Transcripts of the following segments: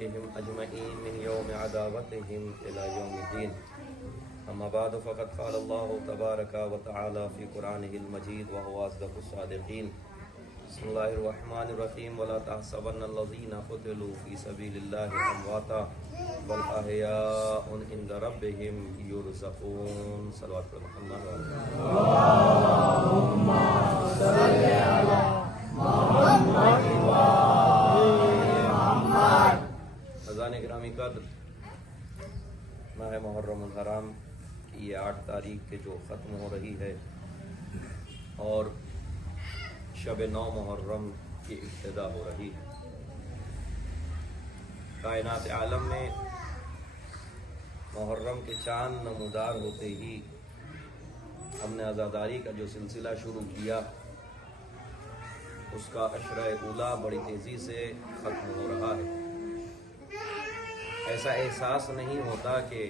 أوليائهم أجمعين من يوم عداوتهم إلى يوم الدين. أما بعد فقد قال الله تبارك وتعالى في قرآنه المجيد وهو أصدق الصادقين. بسم الله الرحمن الرحيم. ولا تحسبن الذين قتلوا في سبيل الله أمواتا بل أحياء عند ربهم يرزقون. صلوات محمد. اللهم صل على محمد وآل محمد. اذان گرامی قدر، ماہ محرم الحرام کی یہ 8 تاریخ کے جو ختم ہو رہی ہے اور شب 9 محرم کی ابتدا ہو رہی ہے. کائنات عالم میں محرم کے چاند نمودار ہوتے ہی ہم نے عزاداری کا جو سلسلہ شروع کیا اس کا عشرہ اولا بڑی تیزی سے ختم ہو رہا ہے. ایسا احساس نہیں ہوتا کہ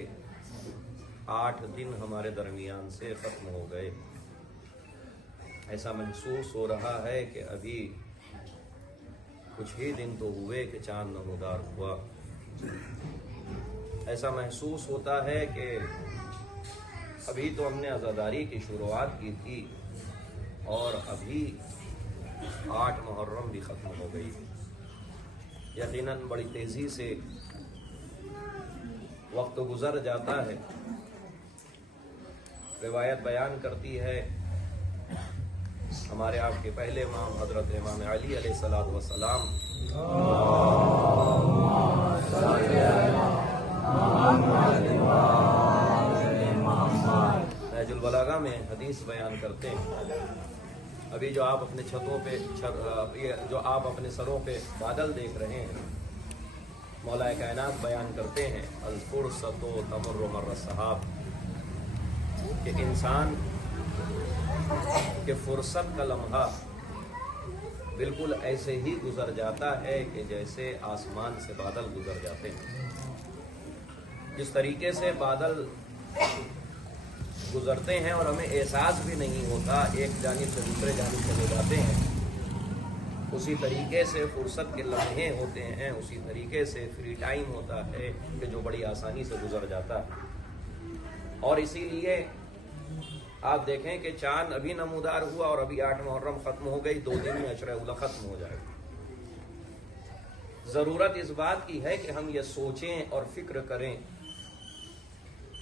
8 دن ہمارے درمیان سے ختم ہو گئے. ایسا محسوس ہو رہا ہے کہ ابھی کچھ ہی دن تو ہوئے کہ چاند نمودار ہوا. ایسا محسوس ہوتا ہے کہ ابھی تو ہم نے عزاداری کی شروعات کی تھی اور ابھی 8 محرم بھی ختم ہو گئی. یقیناً بڑی تیزی سے وقت گزر جاتا ہے. روایت بیان کرتی ہے ہمارے آپ کے پہلے امام حضرت امام علی علیہ الصلوۃ والسلام نہج البلاغہ میں حدیث بیان کرتے ہیں. ابھی جو آپ اپنے چھتوں پہ جو آپ اپنے سروں پہ بادل دیکھ رہے ہیں، مولا کائنات بیان کرتے ہیں الفرصۃ تمر مر السحاب، کہ انسان کہ فرصت کا لمحہ بالکل ایسے ہی گزر جاتا ہے کہ جیسے آسمان سے بادل گزر جاتے ہیں. جس طریقے سے بادل گزرتے ہیں اور ہمیں احساس بھی نہیں ہوتا، ایک جانب سے دوسرے جانب چلے جاتے ہیں، اسی طریقے سے فرصت کے لمحے ہوتے ہیں، اسی طریقے سے فری ٹائم ہوتا ہے کہ جو بڑی آسانی سے گزر جاتا ہے. اور اسی لیے آپ دیکھیں کہ چاند ابھی نمودار ہوا اور ابھی 8 محرم ختم ہو گئی، 2 دن میں عشرہ اولا ختم ہو جائے گا. ضرورت اس بات کی ہے کہ ہم یہ سوچیں اور فکر کریں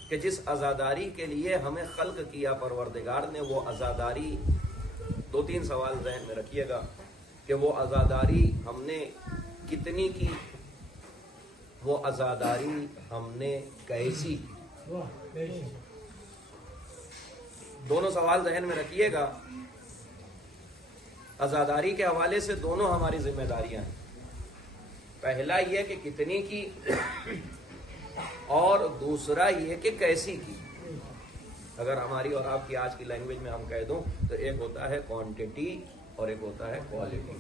کہ جس عزاداری کے لیے ہمیں خلق کیا پروردگار نے، وہ عزاداری 2-3 سوال ذہن میں رکھیے گا کہ وہ عزاداری ہم نے کتنی کی، وہ عزاداری ہم نے کیسی کی. دونوں سوال ذہن میں رکھیے گا. عزاداری کے حوالے سے دونوں ہماری ذمہ داریاں ہیں. پہلا یہ کہ کتنی کی اور دوسرا یہ کہ کیسی کی. اگر ہماری اور آپ کی آج کی لینگویج میں ہم کہہ دوں تو ایک ہوتا ہے کوانٹٹی اور ایک ہوتا ہے کوالٹی.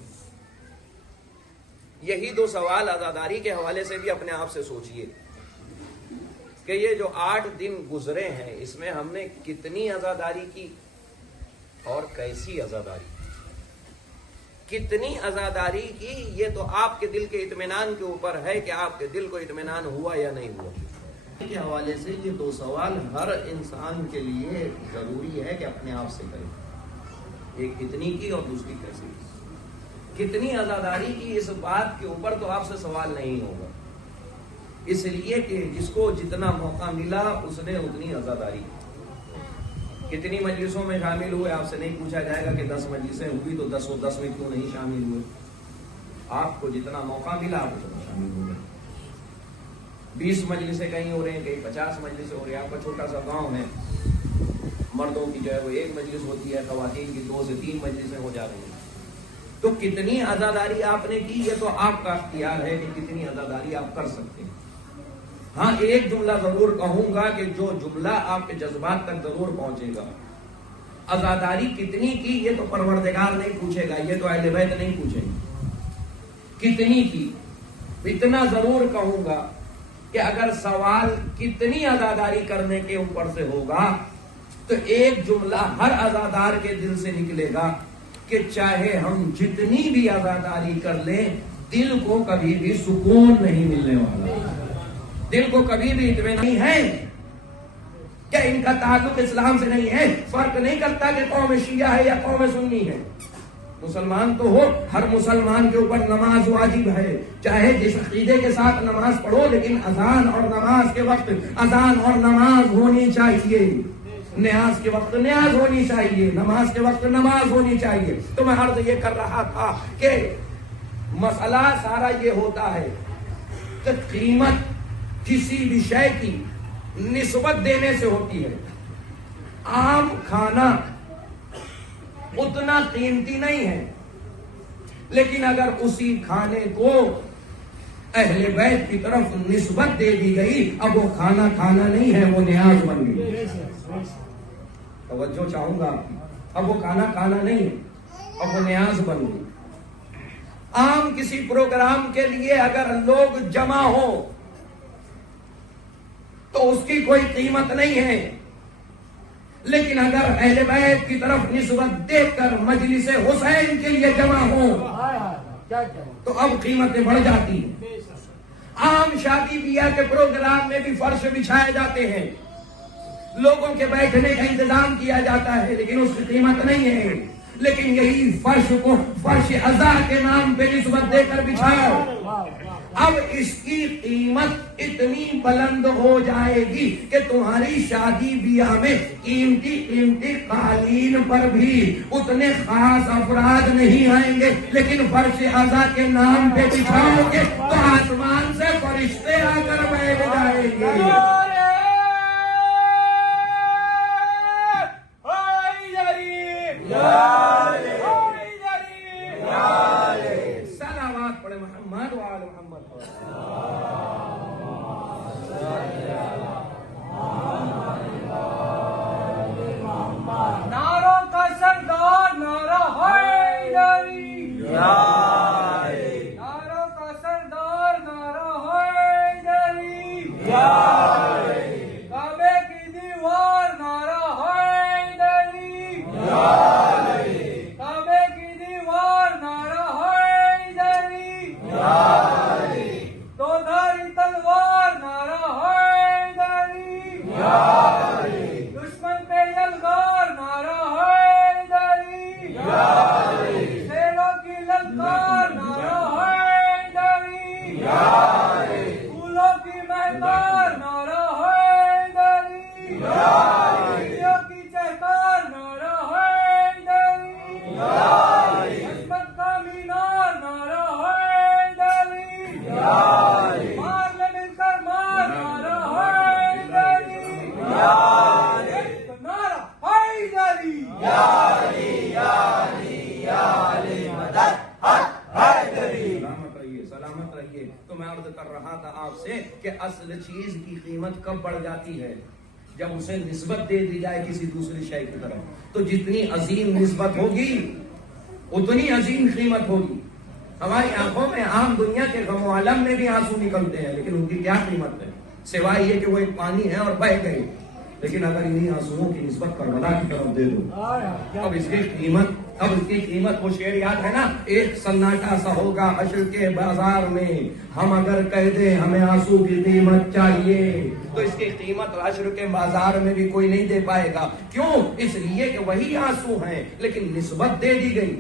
یہی 2 سوال عزاداری کے حوالے سے بھی اپنے آپ سے سوچئے کہ یہ جو 8 دن گزرے ہیں اس میں ہم نے کتنی عزاداری کی اور کیسی عزاداری. کتنی عزاداری کی یہ تو آپ کے دل کے اطمینان کے اوپر ہے کہ آپ کے دل کو اطمینان ہوا یا نہیں ہوا. کے حوالے سے یہ 2 سوال ہر انسان کے لیے ضروری ہے کہ اپنے آپ سے کرے. ایک کتنی کی اور دوسری کیسی کی. کتنی عزاداری کی اس بات کے اوپر تو آپ سے سوال نہیں ہوگا، اس لیے کہ جس کو جتنا موقع ملا اس نے اتنی عزاداری کی. کتنی مجلسوں میں شامل ہوئے آپ سے نہیں پوچھا جائے گا کہ 10 مجلسیں ہوئی تو 10 میں کیوں نہیں شامل ہوئے. آپ کو جتنا موقع ملا آپ اتنا شامل ہوئے. 20 مجلسیں کہیں ہو رہے ہیں، کہیں 50 مجلسیں ہو رہی ہیں. آپ کا چھوٹا سا گاؤں ہے، مردوں کی جو ہے وہ 1 مجلس ہوتی ہے، خواتین کی 2 سے 3 مجلسیں ہو جا رہی ہیں. تو کتنی عزاداری آپ نے کی یہ تو آپ کا اختیار ہے کہ کتنی عزاداری آپ کر سکتے ہیں. ہاں ایک جملہ ضرور کہوں گا کہ جو جملہ آپ کے جذبات تک ضرور پہنچے گا، عزاداری کتنی کی یہ تو پروردگار نہیں پوچھے گا، یہ تو اہل بیت نہیں پوچھیں گے. کتنی کی اتنا ضرور کہوں گا کہ اگر سوال کتنی عزاداری کرنے کے اوپر سے ہوگا تو ایک جملہ ہر عزادار کے دل سے نکلے گا کہ چاہے ہم جتنی بھی عزاداری کر لیں دل کو کبھی بھی سکون نہیں ملنے والا، دل کو کبھی بھی اطمینان نہیں ہے کہ ان کا تعلق اسلام سے نہیں ہے. فرق نہیں کرتا کہ قوم شیعہ ہے یا قوم سنی ہے، مسلمان تو ہو. ہر مسلمان کے اوپر نماز واجب ہے، چاہے جس عقیدے کے ساتھ نماز پڑھو، لیکن اذان اور نماز کے وقت اذان اور نماز ہونی چاہیے، نیاز کے وقت نیاز ہونی چاہیے، نماز کے وقت نماز ہونی چاہیے. تو میں عرض یہ کر رہا تھا کہ مسئلہ سارا یہ ہوتا ہے کہ قیمت کسی بھی شے کی نسبت دینے سے ہوتی ہے. عام کھانا اتنا قیمتی نہیں ہے، لیکن اگر اسی کھانے کو اہل بیت کی طرف نسبت دے دی گئی، اب وہ کھانا کھانا نہیں ہے، وہ نیاز بن گئی. توجہ چاہوں گا، اب وہ کھانا کھانا نہیں ہے، اب وہ نیاز بن گئی. عام کسی پروگرام کے لیے اگر لوگ جمع ہو تو اس کی کوئی قیمت نہیں ہے، لیکن اگر اہل بیت کی طرف نسبت دیکھ کر مجلس حسین کے لیے جمع ہو تو اب قیمتیں بڑھ جاتی ہیں. عام شادی بیاہ کے پروگرام میں بھی فرش بچھائے جاتے ہیں، لوگوں کے بیٹھنے کا انتظام کیا جاتا ہے، لیکن اس کی قیمت نہیں ہے. لیکن یہی فرش کو فرش عزا کے نام پہ نسبت دے کر بچھاؤ، اب اس کی قیمت اتنی بلند ہو جائے گی کہ تمہاری شادی بیاہ میں قیمتی قالین پر بھی اتنے خاص افراد نہیں آئیں گے، لیکن فرش عزا کے نام پہ بچھاؤ گے تو آسمان سے فرشتے آ کر بیٹھ جائیں گے. سلامات پڑھے محمد وآل محمد. نعروں کا سردار نعرہ حیدری، نعروں کا سردار نعرہ حیدری، کعبے کی دیوار نعرہ حیدری، کعبے کی دیوار نعرہ حیدری، دو دھاری تلوار نعرہ حیدری، دشمن پہ یلغار نعرہ حیدری، شیروں کی للکار نعرہ حیدری، پھولوں کی مہکار نعرہ حیدری، گلیوں کی چہکار نعرہ حیدری، عظمت کا مینار نعرہ حیدری، مار لے مل کر مار نعرہ حیدری، نعرہ حیدری. سلامت رہیے. تو میں عرض کر رہا تھا آپ سے کہ اصل چیز کی قیمت کب بڑھ جاتی ہے؟ جب اسے نسبت دے دی جائے کسی دوسری شے کی طرف. تو جتنی عظیم نسبت ہوگی اتنی عظیم قیمت ہوگی. ہماری آنکھوں میں عام دنیا کے غم و الم میں بھی آنسو نکلتے ہیں، لیکن ان کی کیا قیمت ہے سوائے یہ کہ وہ ایک پانی ہے اور بہہ گئے. لیکن اگر انہیں آنسوؤں کی نسبت کربلا کی طرف دے دو، اب اس کی قیمت وہ شعر یاد ہے نا، ایک سناٹا سا ہوگا حشر کے بازار میں، ہم اگر کہہ دیں ہمیں آنسو کی قیمت چاہیے تو اس کی قیمت حشر کے بازار میں بھی کوئی نہیں دے پائے گا. کیوں؟ اس لیے کہ وہی آنسو ہیں لیکن نسبت دے دی گئی.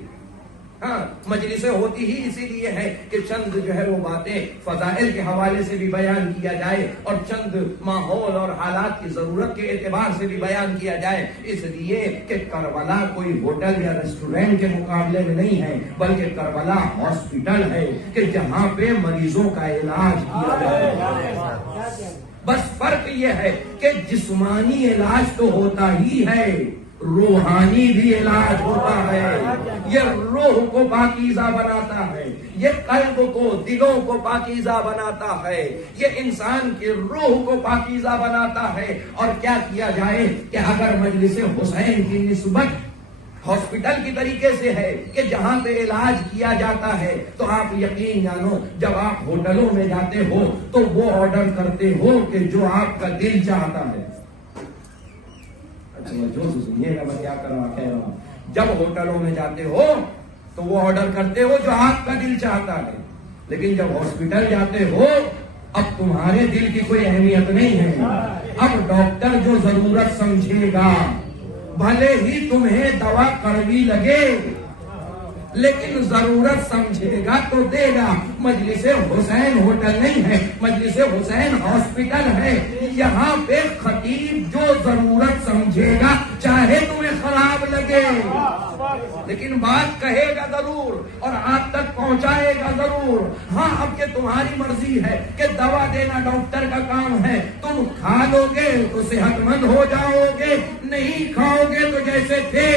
ہاں، مجلسیں ہوتی ہی اسی لیے ہے کہ چند جو ہے وہ باتیں فضائل کے حوالے سے بھی بیان کیا جائے اور چند ماحول اور حالات کی ضرورت کے اعتبار سے بھی بیان کیا جائے. اس لیے کہ کربلا کوئی ہوٹل یا ریسٹورینٹ کے مقابلے میں نہیں ہے، بلکہ کربلا ہاسپٹل ہے کہ جہاں پہ مریضوں کا علاج کیا جائے. بس فرق یہ ہے کہ جسمانی علاج تو ہوتا ہی ہے، روحانی بھی علاج ہوتا ہے. یہ روح کو پاکیزہ بناتا ہے، یہ قلب کو دلوں کو پاکیزہ بناتا ہے، یہ انسان کی روح کو پاکیزہ بناتا ہے. اور کیا کیا جائے کہ اگر مجلس حسین کی نسبت ہاسپٹل کی طریقے سے ہے کہ جہاں پہ علاج کیا جاتا ہے، تو آپ یقین جانو جب آپ ہوٹلوں میں جاتے ہو تو وہ آرڈر کرتے ہو کہ جو آپ کا دل چاہتا ہے. جو سنیے گا میں کیا کہہ رہا ہوں. جب ہوٹلوں میں جاتے ہو تو وہ آرڈر کرتے ہو جو آپ کا دل چاہتا ہے. لیکن جب ہاسپٹل جاتے ہو اب تمہارے دل کی کوئی اہمیت نہیں ہے. اب ڈاکٹر جو ضرورت سمجھے گا، بھلے ہی تمہیں دوا کڑوی لگے لیکن ضرورت سمجھے گا تو دے گا. مجلس حسین ہوٹل نہیں ہے، مجلس حسین ہاسپٹل ہے. یہاں پہ خطیب جو ضرورت سمجھے گا چاہے تمہیں خراب لگے لیکن بات کہے گا ضرور اور آپ تک پہنچائے گا ضرور. ہاں اب کہ تمہاری مرضی ہے کہ دوا دینا ڈاکٹر کا کام ہے، تم کھا لو گے تو صحت مند ہو جاؤ گے، نہیں کھاؤ گے تو جیسے تھے.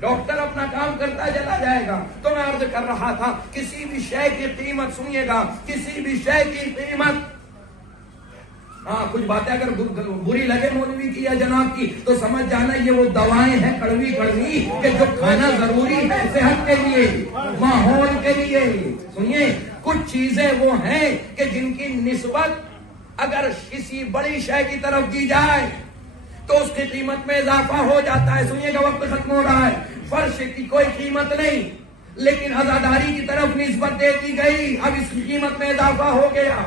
ڈاکٹر اپنا کام کرتا چلا جائے گا. تو میں عرض کر رہا تھا کسی بھی شے کی قیمت، سنیے گا، کسی بھی شے کی قیمت، ہاں کچھ باتیں اگر بری لگے مولوی کی یا جناب کی تو سمجھ جانا یہ وہ دوائیں ہیں کڑوی کڑوی کہ جو کھانا ضروری ہے صحت کے لیے، ماحول کے لیے. سنیے کچھ چیزیں وہ ہیں کہ جن کی نسبت اگر کسی بڑی شے کی طرف دی جائے تو اس کی قیمت میں اضافہ ہو جاتا ہے. سنیے گا وقت ختم ہو رہا ہے. فرش کی کوئی قیمت نہیں لیکن عزاداری کی طرف نسبت دے دی گئی، اب اس کی قیمت میں اضافہ ہو گیا.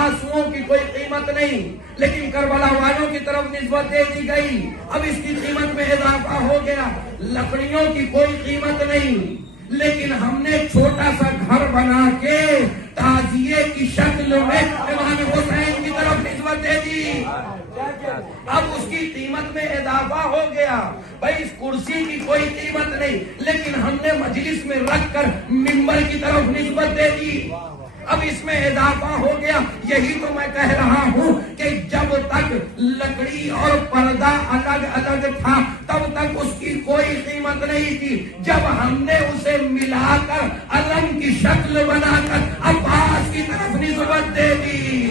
آنسوؤں کی کوئی قیمت نہیں لیکن کربلا والوں کی طرف نسبت دے دی گئی، اب اس کی قیمت میں اضافہ ہو گیا. لکڑیوں کی کوئی قیمت نہیں لیکن ہم نے چھوٹا سا گھر بنا کے تعزیے کی شکل میں امام حسین کی طرف نسبت دے دی، اب اس کی قیمت میں اضافہ ہو گیا. بھائی اس کرسی کی کوئی قیمت نہیں لیکن ہم نے مجلس میں رکھ کر منبر کی طرف نسبت دے دی، اب اس میں اضافہ ہو گیا. یہی تو میں کہہ رہا ہوں کہ جب تک لکڑی اور پردہ الگ الگ تھا تب تک اس کی کوئی قیمت نہیں تھی. جب ہم نے اسے ملا کر علم کی شکل بنا کر عباس کی طرف نسبت دے دی.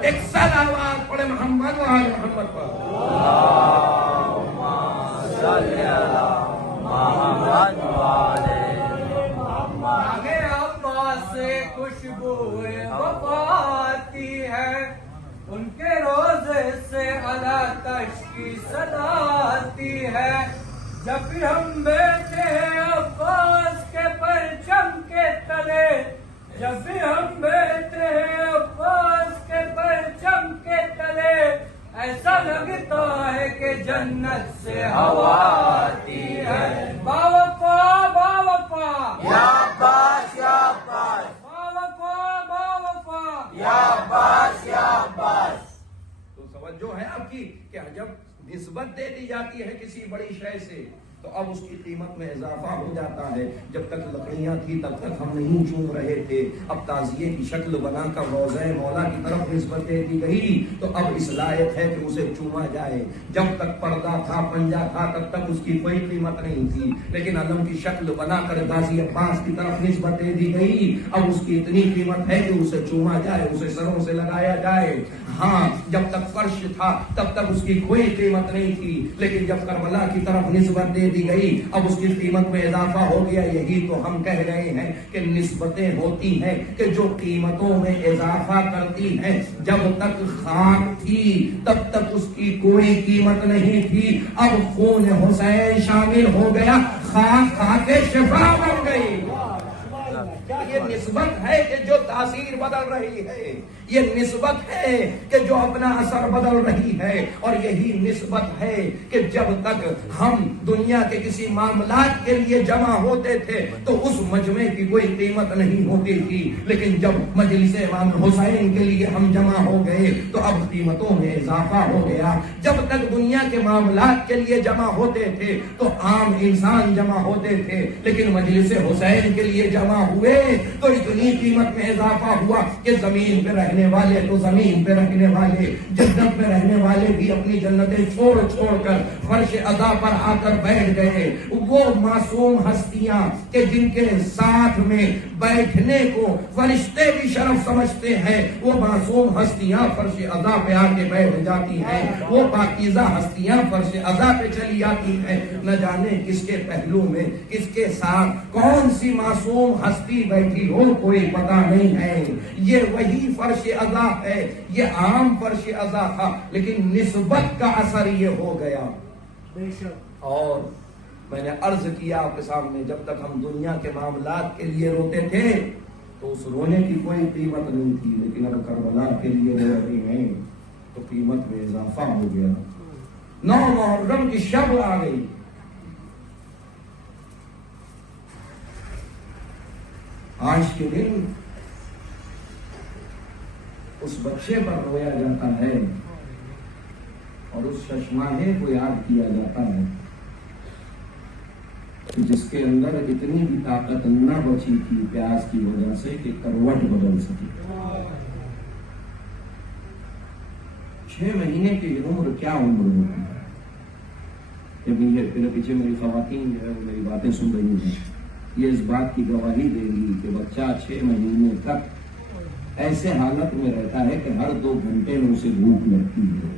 ایک صلوات پڑھے محمد و آل محمد پر. آگے عباس سے خوشبو وفا آتی ہے، ان کے روزے سے علاتش کی صدا آتی ہے. جب بھی ہم بیٹھے ہیں عباس کے پرچم کے تلے، جب بھی ہم بیٹھے ہیں عباس کے پرچم کے تلے، ایسا لگتا ہے کہ جنت سے ہوا آتی ہے. باوفا باوفا یا عباس یا عباس، باوفا باوفا یا عباس یا عباس. تو توجہ ہے آپ کی کہ جب نسبت دے دی جاتی ہے کسی بڑی شے سے تو اب اس کی قیمت میں اضافہ ہو جاتا ہے. جب تک لکڑیاں تھی تب تک ہم نہیں چوم رہے تھے، اب تعزیے کی شکل بنا کر روضہ مولا کی طرف نسبت دے دی گئی تو اب اس لائق ہے کہ اسے چوما جائے. جب تک پردہ تھا پنجہ تھا تب تک اس کی کوئی قیمت نہیں تھی، لیکن علم کی شکل بنا کر غازی عباس کی طرف نسبت دے دی گئی، اب اس کی اتنی قیمت ہے کہ اسے چوما جائے، اسے سروں سے لگایا جائے. ہاں جب تک فرش تھا تب تک اس کی کوئی قیمت نہیں تھی، لیکن جب کربلا کی طرف نسبت دے دی گئی اب اس کی قیمت میں اضافہ ہو گیا. یہی تو ہم کہہ رہے ہیں کہ نسبتیں ہوتی ہیں کہ جو قیمتوں میں اضافہ کرتی ہیں. جب تک خاک تھی تب تک اس کی کوئی قیمت نہیں تھی، اب خون حسین شامل ہو گیا، خاک کھا کے شفا بن گئی. یہ نسبت ہے کہ جو تاثیر بدل رہی ہے، یہ نسبت ہے کہ جو اپنا اثر بدل رہی ہے، اور یہی نسبت ہے کہ جب تک ہم دنیا کے کسی معاملات کے لیے جمع ہوتے تھے تو اس مجمع کی کوئی قیمت نہیں ہوتی تھی، لیکن جب مجلس امام حسین کے لیے ہم جمع ہو گئے تو اب قیمتوں میں اضافہ ہو گیا. جب تک دنیا کے معاملات کے لیے جمع ہوتے تھے تو عام انسان جمع ہوتے تھے، لیکن مجلس حسین کے لیے جمع ہوئے تو اتنی قیمت میں اضافہ ہوا کہ زمین پہ رہنے والے تو زمین پہ رہنے والے، جنت میں رہنے والے بھی اپنی جنتیں چھوڑ چھوڑ کر فرش عزا پر آ کر بیٹھ گئے. وہ معصوم ہستیاں کہ جن کے ساتھ میں بیٹھنے کو فرشتے بھی شرف سمجھتے ہیں، وہ معصوم ہستیاں فرش عزا پہ آ کے بیٹھ جاتی ہیں. وہ پاکیزہ ہستیاں فرش عزا پہ چلی آتی ہیں. نہ جانے کس کے پہلو میں کس کے ساتھ کون سی معصوم ہستی بیٹھی ہو کوئی پتا نہیں ہے. یہ وہی فرش عزا ہے، یہ عام فرش عزا تھا، لیکن نسبت کا اثر یہ ہو گیا. اور میں نے عرض کیا آپ کے سامنے، جب تک ہم دنیا کے معاملات کے لیے روتے تھے تو اس رونے کی کوئی قیمت نہیں تھی، لیکن اب کربلا کے لیے رو رہے ہیں تو قیمت میں اضافہ ہو گیا۔ 9 محرم کی شب آ گئی، آج کے دن اس بچے پر رویا جاتا ہے اور اس ششمانے کو یاد کیا جاتا ہے جس کے اندر اتنی بھی طاقت نہ بچی تھی پیاس کی وجہ سے کہ کروٹ بدل سکی۔ 6 مہینے کی عمر کیا عمر ہوتی ہے؟ میرے پیچھے میری خواتین جو ہے وہ میری باتیں سن رہی ہیں، یہ اس بات کی گواہی دے گی کہ بچہ 6 مہینے تک ایسے حالت میں رہتا ہے کہ ہر 2 گھنٹے میں اسے بھوک لگتی ہے۔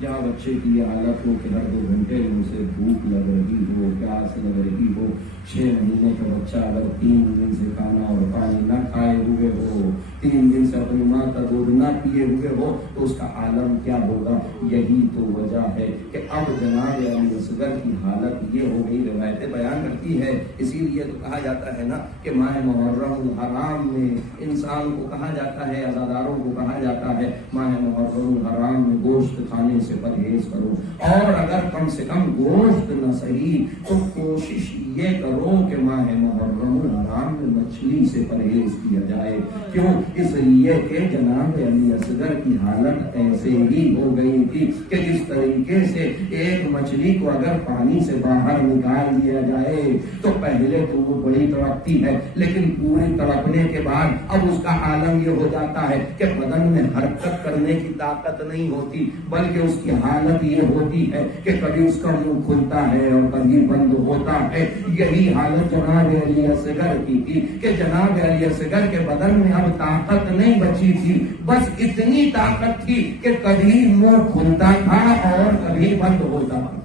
جہاں بچے کی یہ حالت ہو کہ ہر 2 گھنٹے میں اسے بھوک لگ رہی ہو، پیاس لگ رہی ہو، 6 مہینے کا بچہ اگر 3 دن سے کھانا اور پانی نہ کھائے ہوئے ہو، 3 دن سے اپنی ماں کا دودھ نہ پیے ہوئے ہو تو اس کا عالم کیا ہوگا؟ یہی تو وجہ ہے کہ اب جناب علی اصغر کی حالت یہ ہو گئی۔ روایتیں بیان کرتی ہے، اسی لیے تو کہا جاتا ہے نا کہ ماہ محرم الحرام میں انسان کو کہا جاتا ہے، عزاداروں کو کہا جاتا ہے ماہ محرم الحرام میں گوشت کھانے سے پرہیز کرو، اور اگر کم سے کم گوشت نہ صحیح تو کوشش یہ کرو کہ ماہ محرم الحرام میں مچھلی سے پرہیز کیا جائے۔ کیوں؟ اس لیے کہ جناب علی اصغر کی حالت ایسے ہی ہو گئی تھی کہ جس طریقے سے ایک مچھلی کو اگر پانی سے باہر نکال دیا جائے تو پہلے تو وہ بڑی تڑپتی ہے، لیکن پوری تڑپنے کے بعد اب اس کا عالم یہ ہو جاتا ہے کہ بدن میں حرکت کرنے کی طاقت نہیں ہوتی، بلکہ اس کی حالت یہ ہوتی ہے کہ کبھی اس کا منہ کھلتا ہے اور کبھی بند ہوتا ہے۔ یہی حالت جناب علی اصغر کی تھی کہ جناب علی اصغر کے بدن میں اب طاقت نہیں بچی تھی، بس اتنی طاقت تھی کہ کبھی منہ کھلتا تھا اور کبھی بند ہوتا تھا،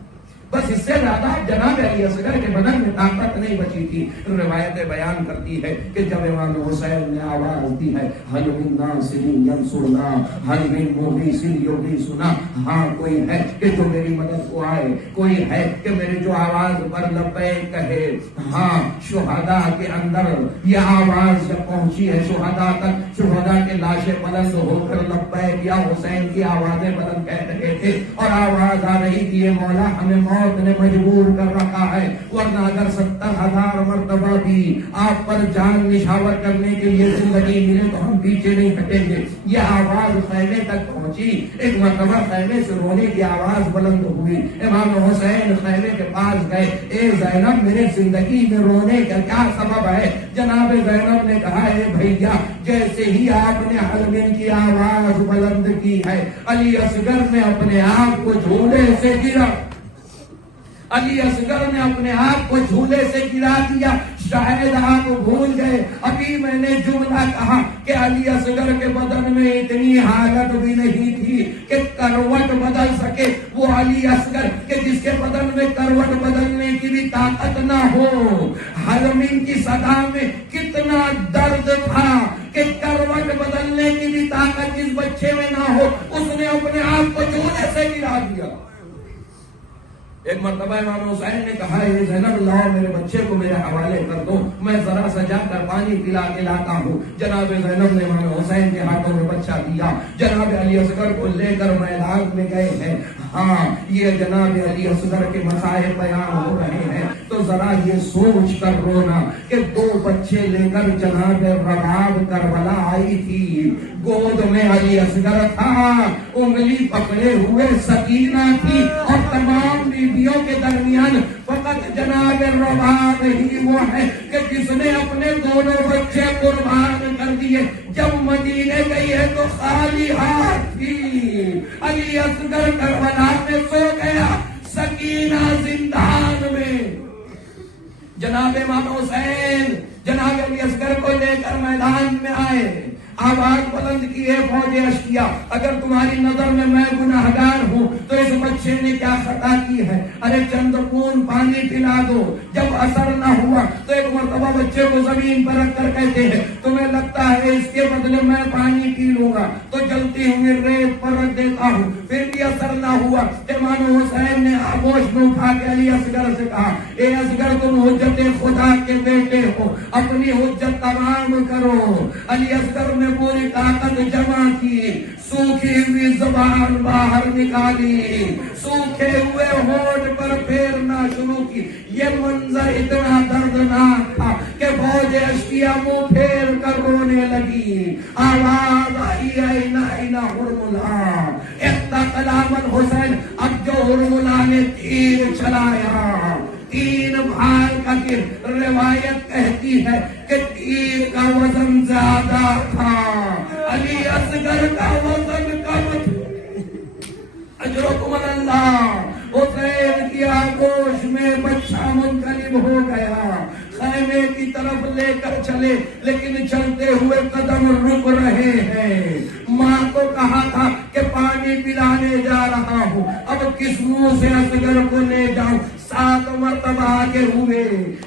بس اس سے زیادہ جناب علی اصغر کے بدن میں طاقت نہیں بچی تھی۔ روایتیں بیان کرتی ہے کہ جب امام حسین نے آواز دی ہے حل من ناصر ینصرنا حل من مغیث یغیثنا، ہاں کوئی ہے کہ جو میری مدد کو آئے، کوئی ہے کہ میری جو آواز پر لبیک کہے۔ ہاں شہداء کے اندر یہ آواز جب پہنچی ہے شہداء تک، شہداء کے لاشیں بلند ہو کر لبیک یا حسین کی آوازیں بلند کہہ رہے تھے، اور آواز آ رہی تھی یہ مولا ہمیں موت نے مجبور کر رکھا ہے، ورنہ اگر 70,000 مرتبہ بھی آپ پر جان نشاور کرنے کے لیے زندگی ملے تو ہم پیچھے نہیں ہٹیں گے۔ یہ آواز خیمے تک پہنچی، ایک مرتبہ خیمے سے رونے کی آواز بلند ہوئی، امام حسین خیمے کے پاس گئے، اے زینب میرے زندگی میں رونے کا کیا سبب ہے؟ جناب زینب نے کہا اے بھیا جیسے ہی آپ نے حلمین کی آواز بلند کی ہے علی اصغر نے اپنے آپ کو جھولے سے گرا، علی اصغر نے اپنے آپ کو جھولے سے گرا دیا۔ شاید آپ بھول گئے ابھی میں نے جملہ کہا کہ علی اصغر کے بدن میں اتنی حالت بھی نہیں تھی کہ کروٹ بدل سکے۔ وہ علی اصغر کہ جس کے بدن میں کروٹ بدلنے کی بھی طاقت نہ ہو، حلمین کی صدا میں کتنا درد تھا کہ کروٹ بدلنے کی بھی طاقت جس بچے میں نہ ہو، اس نے اپنے آپ کو جھولے سے گرا دیا۔ ایک مرتبہ امام حسین نے کہا اے زینب لاؤ میرے بچے کو میرے حوالے کر دو، میں ذرا سا جا کر پانی پلا کے لاتا ہوں۔ جناب زینب نے امام حسین کے ہاتھوں میں بچہ دیا، جناب علی اصغر کو لے کر میدان میں گئے ہیں۔ ہاں یہ جناب علی اصغر کے مسائل بیان ہو رہے ہیں تو ذرا یہ سوچ کر رونا کہ 2 بچے لے کر جناب رباب کربلا آئی تھی، گود میں علی اصغر تھا، انگلی پکڑے ہوئے سکینہ تھی، اور تمام بیویوں کے درمیان فقط جناب رباب ہی وہ ہے کہ جس نے اپنے دونوں بچے قربان کر دیے۔ جب مدینے گئی ہے تو خالی ہاتھ تھی، علی اصغر کربلا میں سو گیا، سکینہ زندان میں۔ جناب امام حسین جناب علی اصغر کو لے کر میدان میں آئے، آواز بلند کی ہے فوج اشکیا اگر تمہاری نظر میں میں گناہگار ہوں تو اس بچے نے کیا خطا کی ہے، ارے چند بوند پانی پلا دو۔ جب اثر نہ ہوا تو ایک مرتبہ بچے کو زمین پر رکھ کر کہتے ہیں تمہیں لگتا ہے اس کے بدلے میں پانی پی لوں گا تو جلتی ہوئی ریت پر رکھ دیتا ہوں، پھر بھی اثر نہ ہوا۔ امام حسین نے آغوش میں اٹھا کے علی علی اصغر نے پوری طاقت جمع کی، سوکھی ہوئی زبان باہر نکالی، سوکھے ہوئے ہونٹ پر پھیرنا شروع کی۔ یہ منظر اتنا دردناک تھا کہ فوج اشکیا منہ پھیر کر رونے لگی۔ آواز آئی اینا اینا ہرملا، اقتقلام الحسین۔ اب جو ہرملا نے تیر چلایا، 3 بھال کا تیر، روایت کہتی ہے کہ تیر کا وزن زیادہ تھا، علی اصغر کا وزن کم تھا۔ اجرکم اللہ، حسین کی آغوش میں بچہ منقلب ہو گیا، خیمے کی طرف لے کر چلے، لیکن چلتے ہوئے قدم رک رہے ہیں۔ ماں کو کہا تھا کہ پانی پلانے جا رہا ہوں، اب کس منہ سے اصغر کو لے جاؤں؟ 7 مرتبہ آگے ہوئے،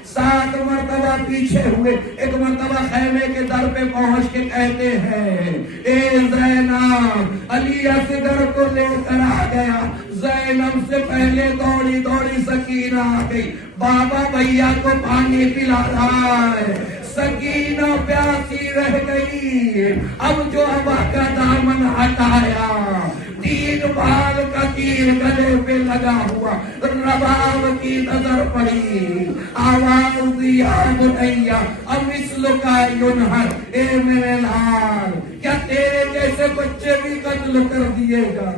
7 مرتبہ پیچھے ہوئے، ایک مرتبہ خیمے کے در پہ پہنچ کے کہتے ہیں اے زینب، علی اصغر کو لے کر آ گیا۔ زینب سے پہلے دوڑی دوڑی سکینہ آ گئی، بابا بھیا کو پانی پلا رہا ہے۔ سکینہ پیاسی رہ گئی، اب جو ابا کا دامن ہٹایا، 3 بال کا تیر گلے پہ لگا ہوا، رباب کی نظر پڑی، آواز دیا بنیا امثل کا ینہر، اے میرے لال، کیا تیرے جیسے بچے بھی قتل کر دیے گا؟